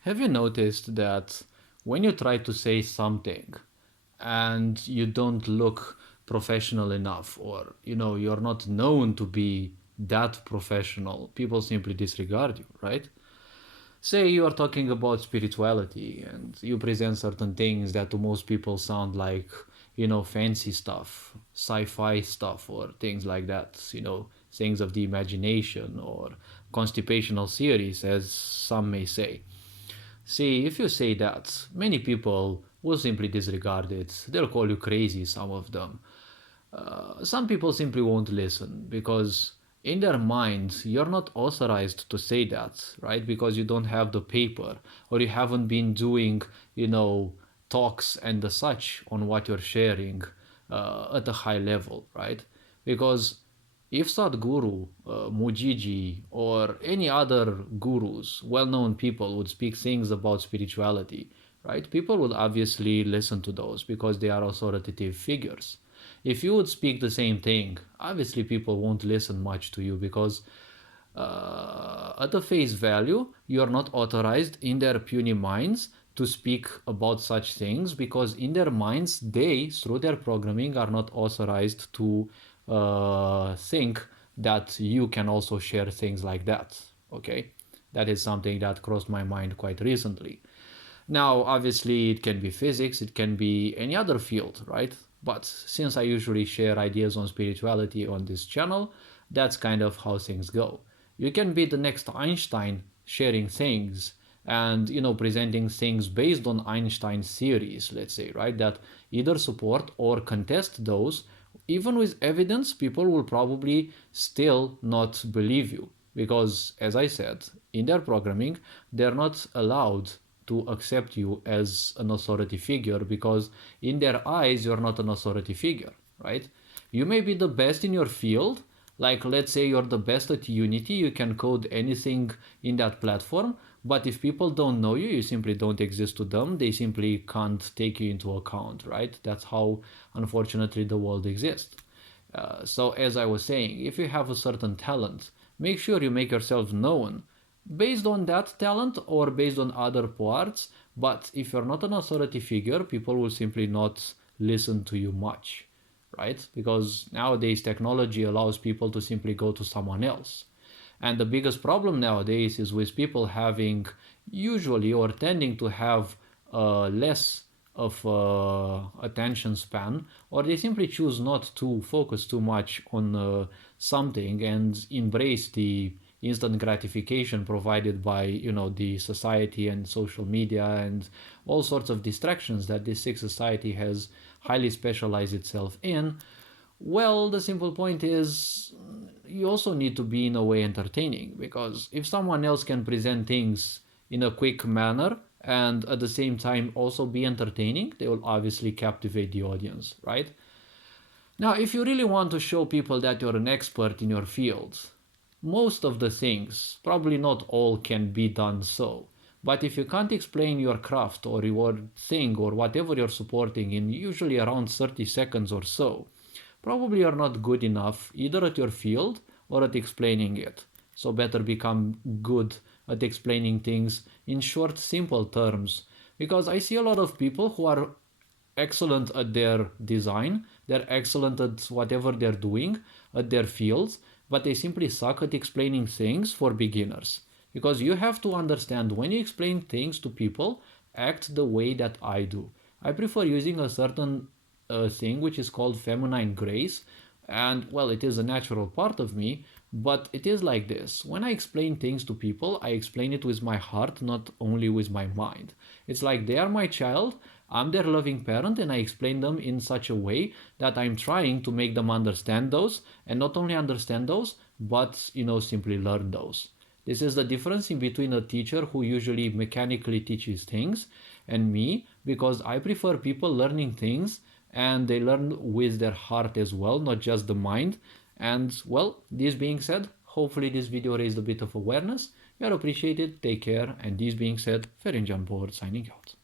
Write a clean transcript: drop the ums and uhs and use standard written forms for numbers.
Have you noticed that when you try to say something and you don't look professional enough, or you're not known to be that professional, people simply disregard you, right? Say you are talking about spirituality and you present certain things that to most people sound like, fancy stuff, sci-fi stuff, or things like that, things of the imagination or constipational theories, as some may say. See, if you say that, many people will simply disregard it. They'll call you crazy, some of them. Some people simply won't listen because in their minds you're not authorized to say that, right? Because you don't have the paper, or you haven't been doing, talks and the such on what you're sharing at a high level, right? Because if Sadhguru, Mujiji, or any other gurus, well known people would speak things about spirituality, right? People would obviously listen to those because they are authoritative figures. If you would speak the same thing, obviously people won't listen much to you because at the face value, you are not authorized in their puny minds to speak about such things because in their minds, they, through their programming, are not authorized to think that you can also share things like that. Okay, that is something that crossed my mind quite recently. Now, obviously, it can be physics, it can be any other field, right? But since I usually share ideas on spirituality on this channel, that's kind of how things go. You can be the next Einstein sharing things and presenting things based on Einstein's theories, let's say, right? That either support or contest those. Even with evidence, people will probably still not believe you because, as I said, in their programming, they're not allowed to accept you as an authority figure because in their eyes you're not an authority figure, right? You may be the best in your field, like let's say you're the best at Unity, you can code anything in that platform, but if people don't know you, you simply don't exist to them, they simply can't take you into account, right? That's how unfortunately the world exists. So as I was saying, if you have a certain talent, make sure you make yourself known based on that talent or based on other parts. But if you're not an authority figure, people will simply not listen to you much, right? Because nowadays technology allows people to simply go to someone else. And the biggest problem nowadays is with people having usually or tending to have less of attention span, or they simply choose not to focus too much on something and embrace the instant gratification provided by the society and social media and all sorts of distractions that this sick society has highly specialized itself in. Well, the simple point is you also need to be in a way entertaining because if someone else can present things in a quick manner and at the same time also be entertaining, they will obviously captivate the audience, right? Now, if you really want to show people that you're an expert in your field, most of the things, probably not all, can be done so. But if you can't explain your craft or your thing or whatever you're supporting in usually around 30 seconds or so, probably you're not good enough either at your field or at explaining it. So better become good at explaining things in short, simple terms. Because I see a lot of people who are excellent at their design, they're excellent at whatever they're doing at their fields, but they simply suck at explaining things for beginners. Because you have to understand when you explain things to people, act the way that I do. I prefer using a certain thing which is called feminine grace, and well, it is a natural part of me, but it is like this. When I explain things to people, I explain it with my heart, not only with my mind. It's like they are my child, I'm their loving parent, and I explain them in such a way that I'm trying to make them understand those, and not only understand those, but simply learn those. This is the difference in between a teacher who usually mechanically teaches things and me, because I prefer people learning things and they learn with their heart as well, not just the mind. And well, this being said, hopefully this video raised a bit of awareness. You are appreciated, take care, and this being said, Ferinjan Board signing out.